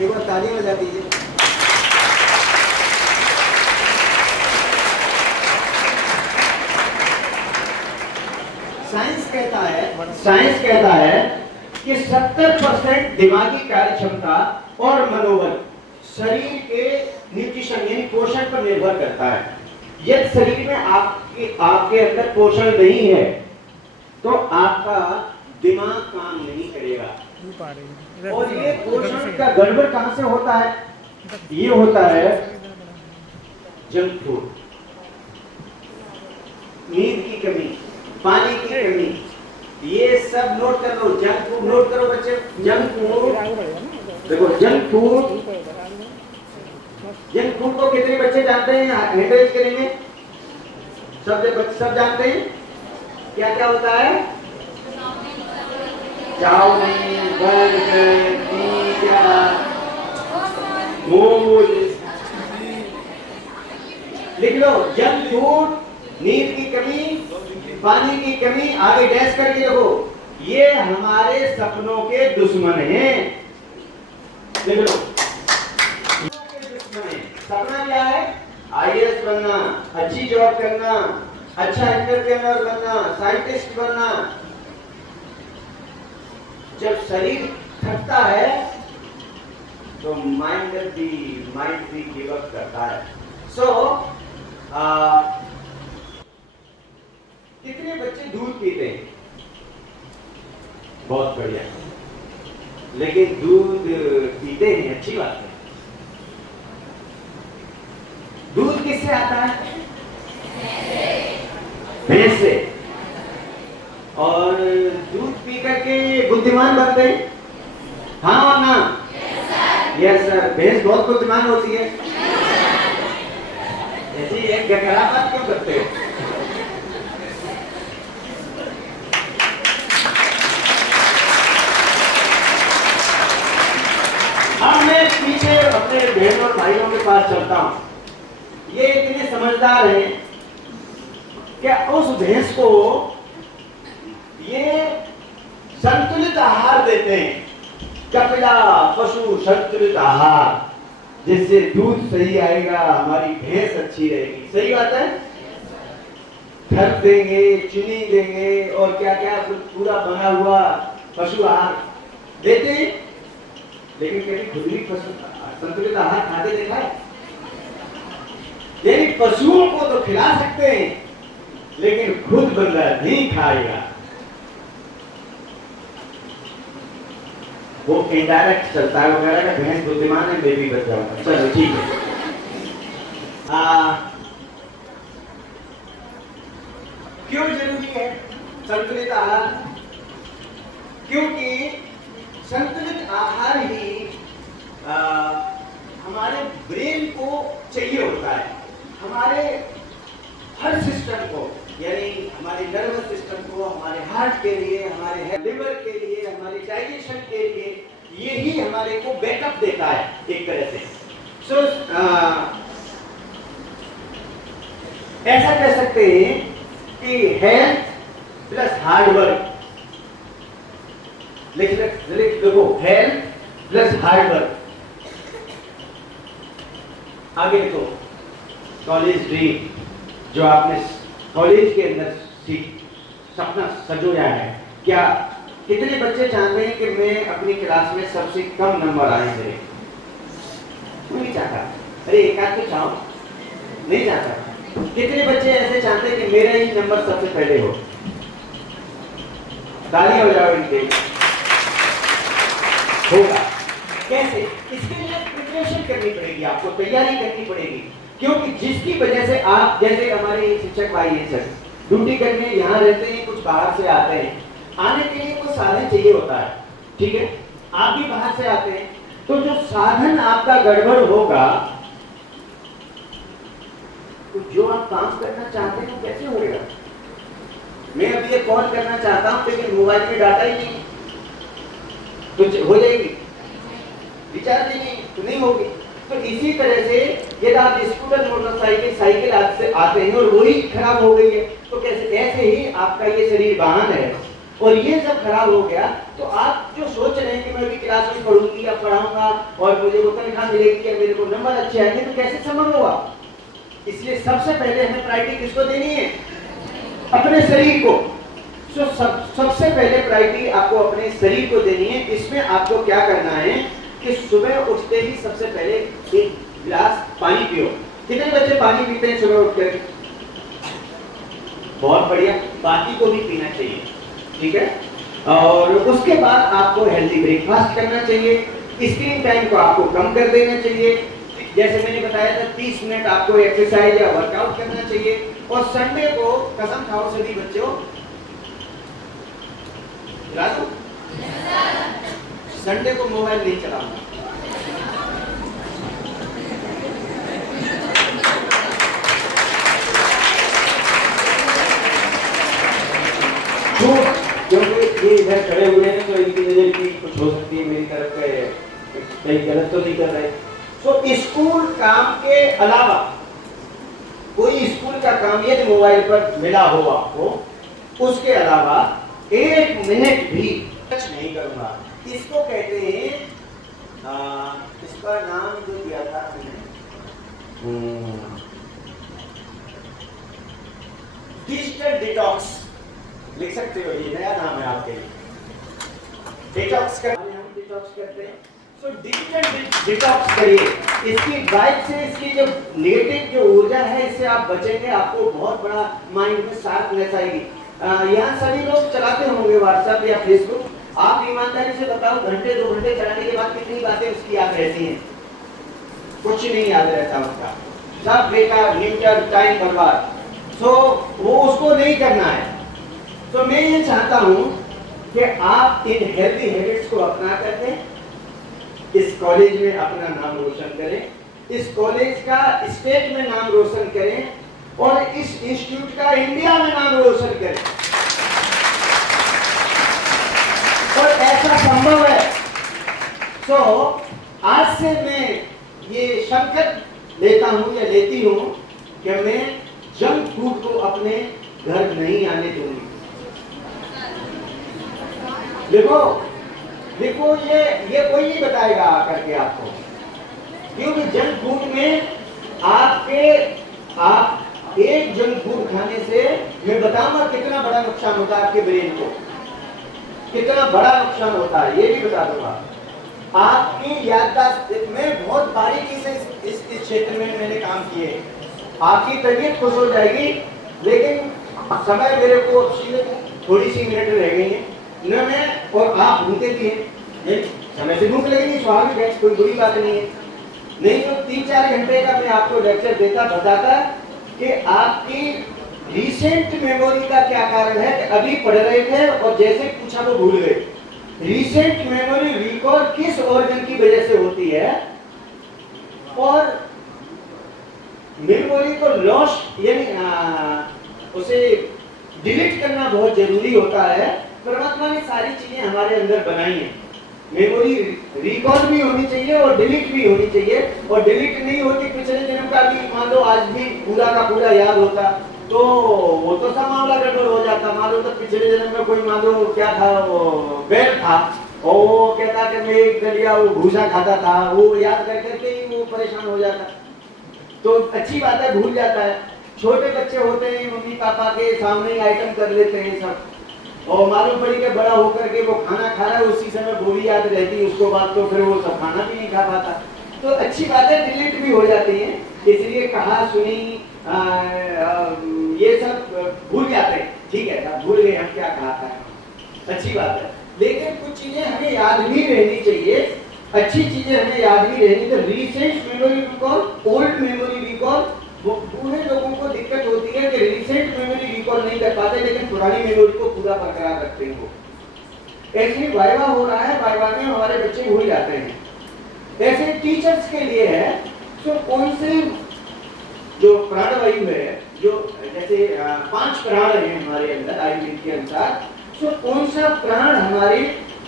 एक बार ताली बजा दीजिए। साइंस कहता है कि 70% दिमागी कार्य क्षमता और मनोबल शरीर के न्यूट्रिशन यानी पोषण पर निर्भर करता है। यदि शरीर में आपके अंदर पोषण नहीं है तो आपका दिमाग काम नहीं करेगा। और ये पोषण का गड़बड़ कहां से होता है? ये होता है जंक फूड, नींद की कमी, पानी की कमी, ये सब नोट कर लो। जंक फूड नोट करो बच्चे। जंक फूड देखो, जंक फूड को कितने बच्चे जानते हैं? हैंड रेज करेंगे। सब जानते हैं क्या क्या होता है? Chowmein, burger, pizza, momos. लिख लो, जंक फूड, नींद की कमी, पानी की कमी, आगे डैश करके देखो, ये हमारे सपनों के दुश्मन हैं। लिख लो, सपना क्या है? आईएएस बनना, अच्छी जॉब करना, अच्छा एंटरप्रेन्योर बनना, साइंटिस्ट बनना। जब शरीर थकता है तो माइंड भी गिव अप करता है। कितने बच्चे दूध पीते हैं? बहुत बढ़िया, लेकिन दूध पीते हैं, अच्छी बात है। दूध किससे आता है? भैंस से। और दूध पी करके बुद्धिमान बनते हैं, हाँ और ना? Yes sir. भैंस बहुत बुद्धिमान होती है। ऐसी एक गड़बड़ क्यों करते हो? अब मैं पीछे अपने बहनों और भाइयों के पास चलता हूं। ये इतने समझदार हैं कि उस भैंस को ये संतुलित आहार देते हैं। कपिला पशु संतुलित आहार, जिससे दूध सही आएगा, हमारी भैंस अच्छी रहेगी। सही बात है। खल देंगे, चीनी देंगे और क्या क्या पूरा बना हुआ पशु आहार देते हैं। लेकिन कभी खुद भी पशु संतुलित आहार खाते देखा है? यानी पशुओं को तो खिला सकते हैं, लेकिन खुद बंदा नहीं खाएगा। वो इनडायरेक्ट चलता है, वगैरह का भैंस बुद्धिमान है, मैं भी बच जाऊंगा। चलो ठीक है। क्यों जरूरी है संतुलित आहार? क्योंकि संतुलित आहार ही हमारे ब्रेन को चाहिए होता है, हमारे हर सिस्टम को, यानी हमारे नर्वस सिस्टम को, हमारे हार्ट के लिए, हमारे लिवर के लिए, हमारे डाइजेशन के लिए, यही हमारे को बैकअप देता है एक तरह से। ऐसा कह सकते हैं कि हेल्थ प्लस हार्ड वर्क। लिख देखो, हेल्थ प्लस हार्ड वर्क। आगे देखो, कॉलेज ड्रीम, जो आपने कॉलेज के अंदर सपना सजोया है। क्या कितने बच्चे चाहते हैं कि मैं अपनी क्लास में सबसे कम नंबर आए मेरे? कोई नहीं चाहता। अरे एक आध तो चाहो, नहीं चाहता। कितने बच्चे ऐसे चाहते हैं कि मेरा ही नंबर सबसे पहले हो? ताली हो जाओ इनके। होगा कैसे? इसके लिए प्रिपरेशन करनी पड़ेगी, आपको तैयारी करनी पड़ेगी। क्योंकि जिसकी वजह से आप, जैसे हमारे शिक्षक भाई हैं सर, ड्यूटी करने यहाँ रहते हैं, कुछ बाहर से आते हैं, आने के लिए कुछ साधन चाहिए होता है, ठीक है? आप भी बाहर से आते हैं, तो जो साधन आपका गड़बड़ होगा, तो जो आप काम करना चाहते हैं वो कैसे होगा? मैं अभी ये कॉल करना चाहता हूं, लेकिन मोबाइल में डाटा ही नहीं, तो हो जाएगी? रिचार्ज ही नहीं तो नहीं होगी। तो इसी तरह से यदि आप स्कूटर मोटरसाइकिल साइकिल आते हैं और वही खराब हो गई है, तो कैसे? ऐसे ही आपका ये शरीर वाहन है, और ये जब खराब हो गया तो आप जो सोच रहे हैं कि मैं भी क्लास में पढ़ूंगी या पढ़ाऊंगा और मुझे वो तनख्वाह मिलेगी या मेरे को नंबर अच्छे आएंगे, तो कैसे संभव होगा? इसलिए सबसे पहले हमें प्रायोरिटी किसको देनी है? अपने शरीर को। सबसे पहले प्रायोरिटी आपको अपने शरीर को देनी है। इसमें आपको क्या करना है कि सुबह उठते ही सबसे पहले एक गिलास पानी पियो। कितने बच्चे पानी पीते हैं सुबह उठकर? बहुत बढ़िया, बाकी को भी पीना चाहिए, ठीक है। और उसके बाद आपको हेल्दी ब्रेकफास्ट करना चाहिए। स्क्रीन टाइम को आपको कम कर देना चाहिए। जैसे मैंने बताया था 30 मिनट आपको एक्सरसाइज या वर्कआउट करना चाहिए। और संडे को कसम खाओ सभी बच्चों, संडे को मोबाइल नहीं चलाऊंगा। क्योंकि ये इधर खड़े हुए हैं तो इनकी नजर की कुछ हो सकती है मेरी तरफ पे, कहीं गलत तो नहीं कर रहे। तो स्कूल काम के अलावा कोई स्कूल का काम यदि मोबाइल पर मिला हो आपको, उसके अलावा 1 मिनट भी टच नहीं करूंगा। इसको कहते हैं, इसका नाम जो दिया था डिजिटल डिटॉक्स, लिख सकते हो, ये नया नाम है आपके लिए। डिटॉक्स करते हैं, हम डिटॉक्स करते हैं। तो डिजिटल डिटॉक्स करिए। इसकी वाइब से इसकी जो नेगेटिव जो ऊर्जा है इससे आप बचेंगे। आपको बहुत बड़ा माइंड में शार्पनेस आएगी। यहाँ सभी लोग चलाते होंगे व्हाट्सएप या फेसबुक। आप ईमानदारी से बताओ, घंटे 2 घंटे चलाने के बाद कितनी बातें उसकी याद रहती हैं? कुछ नहीं याद रहता उसका, सब बेकार, न्यूटर, टाइम बर्बाद। सो वो उसको नहीं करना है। तो मैं ये चाहता हूँ कि आप इन हेल्दी हैबिट्स को अपना करके इस कॉलेज में अपना नाम रोशन करें, इस कॉलेज का स्टेट में नाम रोशन करें और इस इंस्टीट्यूट का इंडिया में नाम रोशन करें। और ऐसा संभव है। तो आज से मैं ये संकल्प लेता हूं या लेती हूं कि मैं जंक फूड को अपने घर नहीं आने दूंगी। देखो ये कोई नहीं बताएगा आकर के आपको, क्योंकि जंक फूड में आप एक जंक फूड खाने से मैं बताऊंगा कितना बड़ा नुकसान होता है आपके ब्रेन को, कितना बड़ा नुकसान होता है ये भी बता दूंगा। आपकी याददाश्त में बहुत बारीकी से इस क्षेत्र में मैंने काम किए। आपकी तबीयत खुश हो जाएगी, लेकिन समय मेरे को थोड़ी सी मिनट रह गई है न, मैं और आप भूखे भी हैं, समय से भूख लगेगी, स्वाभाविक है, कोई बुरी बात नहीं है। नहीं तो 3-4 घंटे का मैं आपको लेक्चर देता बताता कि आपकी रिसेंट मेमोरी का क्या कारण है। अभी पढ़ रहे थे और जैसे पूछा वो भूल गए। रिसेंट मेमोरी रिकॉल किस ऑर्गन की वजह से होती है? और मेमोरी को लॉस्ट यानी उसे डिलीट करना बहुत जरूरी होता है। परमात्मा ने सारी चीजें हमारे अंदर बनाई हैं। मेमोरी रिकॉल भी होनी चाहिए और डिलीट भी होनी चाहिए। और डिलीट नहीं होती पिछले जन्म का भी मान लो आज भी पूरा का पूरा याद होता तो वो तो सब मामला गड़बड़ हो जाता। मान लो तो पिछले जन्म में कोई मान लो क्या था, वो बैल था और वो कहता कि मैं एक दलिया वो भूसा खाता था, वो याद कर करके ही वो परेशान हो जाता। तो अच्छी बात है, भूल जाता है। छोटे बच्चे होते हैं मम्मी पापा के सामने ही आइटम कर लेते हैं सब, और मालूम पड़ी कि बड़ा होकर के वो खाना खा रहा है उसी समय गोली याद रहती, उसको बाद तो फिर वो सब खाना भी नहीं खा पाता। तो अच्छी बात है, डिलीट भी हो जाती है। इसलिए कहा सुनी ये सब भूल जाते हैं। ठीक है, भूल गए हम क्या कहा था, अच्छी बात है। लेकिन कुछ चीजें हमें याद भी रहनी चाहिए, अच्छी चीजें हमें याद भी रहनी। तो recent memory recall, old memory recall, वो बूढ़े लोगों को दिक्कत होती है कि रिसेंट मेमोरी रिकॉल नहीं कर पाते, लेकिन पुरानी मेमोरी को पूरा बरकरार रखते हैं। वो ऐसे वाइवा हो रहा है, वाइवा में हमारे बच्चे भूल जाते हैं। ऐसे टीचर्स के लिए है तो कौन से जो प्राणवायु है, जो जैसे 5 प्राण है हमारे अंदर आयुर्वेद के अनुसार, तो कौन सा प्राण हमारे,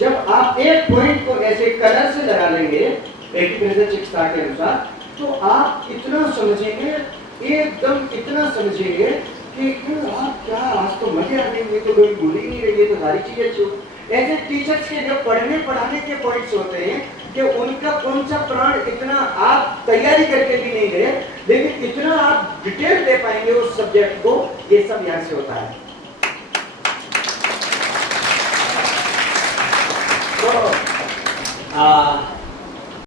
जब आप एक पॉइंट को ऐसे कलर से लगा लेंगे एक्यूप्रेशर चिकित्सा के अनुसार, तो आप इतना समझेंगे, एकदम इतना समझेंगे कि कि आप क्या आज तो मजे आ रही है, तो कोई भूल ही नहीं रही है, तो सारी चीजें छू। ऐसे टीचर्स के जो पढ़ने पढ़ाने के पॉइंट्स होते हैं कि उनका कौन सा प्राण इतना आप तैयारी करके भी नहीं गए, लेकिन इतना आप डिटेल दे पाएंगे उस सब्जेक्ट को, ये सब यहाँ से होता है। तो